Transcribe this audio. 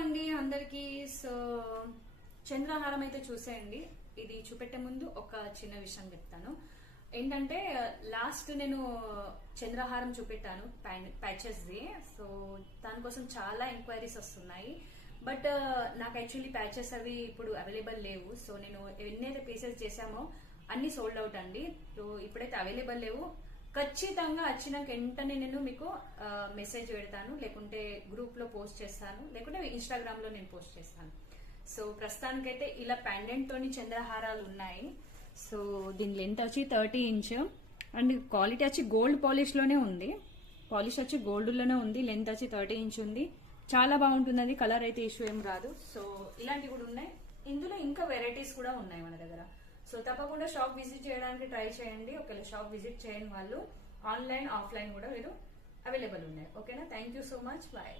అండి అందరికి. సో చంద్రహారం అయితే చూసేయండి. ఇది చూపెట్టే ముందు ఒక చిన్న విషయం చెప్తాను. ఏంటంటే లాస్ట్ నేను చంద్రహారం చూపెట్టాను ప్యాచెస్ ది. సో దానికోసం చాలా ఎంక్వైరీస్ వస్తున్నాయి. బట్ నాకు యాక్చువల్లీ ప్యాచెస్ అవి ఇప్పుడు అవైలబుల్ లేవు. సో నేను ఎన్నైతే పీసెస్ చేశామో అన్ని సోల్డ్ అవుట్ అండి. సో ఇప్పుడైతే అవైలబుల్ లేవు. ఖచ్చితంగా వచ్చినాక వెంటనే నేను మీకు మెసేజ్ పెడతాను, లేకుంటే గ్రూప్ లో పోస్ట్ చేస్తాను, లేకుంటే ఇన్స్టాగ్రామ్ లో నేను పోస్ట్ చేస్తాను. సో ప్రస్తుతానికైతే ఇలా పెండెంట్ తోని చంద్రహారాలు ఉన్నాయి. సో దీని లెంత్ వచ్చి 30 ఇంచ్ అండ్ క్వాలిటీ వచ్చి గోల్డ్ పాలిష్ లోనే ఉంది. పాలిష్ వచ్చి గోల్డ్ లోనే ఉంది. లెంత్ వచ్చి 30 ఇంచ్ ఉంది. చాలా బాగుంటుంది. అది కలర్ అయితే ఇష్యూ ఏం రాదు. సో ఇలాంటివి కూడా ఉన్నాయి. ఇందులో ఇంకా వెరైటీస్ కూడా ఉన్నాయి మన దగ్గర. సో తప్పకుండా షాప్ విజిట్ చేయడానికి ట్రై చేయండి. ఒకవేళ షాప్ విజిట్ చేయని వాళ్ళు ఆన్లైన్ ఆఫ్లైన్ కూడా మీరు అవైలబుల్ ఉన్నాయి. ఓకేనా? Thank you so much. Bye.